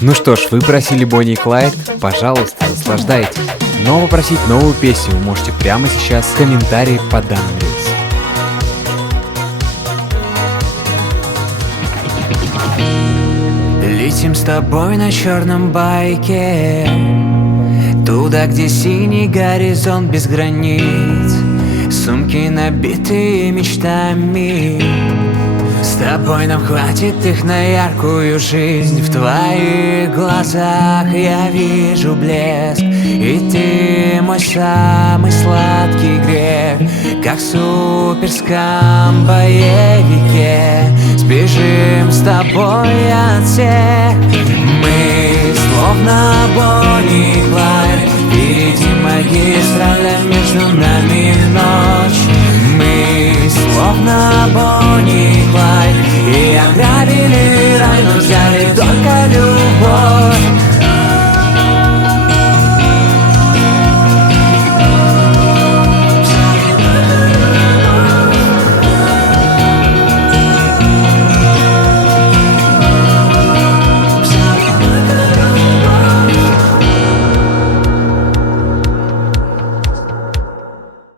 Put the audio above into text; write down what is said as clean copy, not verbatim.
Ну что ж, вы просили Бонни и Клайд, пожалуйста, наслаждайтесь. Но попросить новую песню вы можете прямо сейчас в комментарии под данным рилсом. Летим с тобой на черном байке, туда, где синий горизонт без границ, сумки набитые мечтами. С тобой нам хватит их на яркую жизнь. В твоих глазах я вижу блеск, и ты мой самый сладкий грех. Как в суперском боевике сбежим с тобой от всех. Мы словно Бонни и Клайд, впереди магистраль, между нами ночь. Мы словно Бонни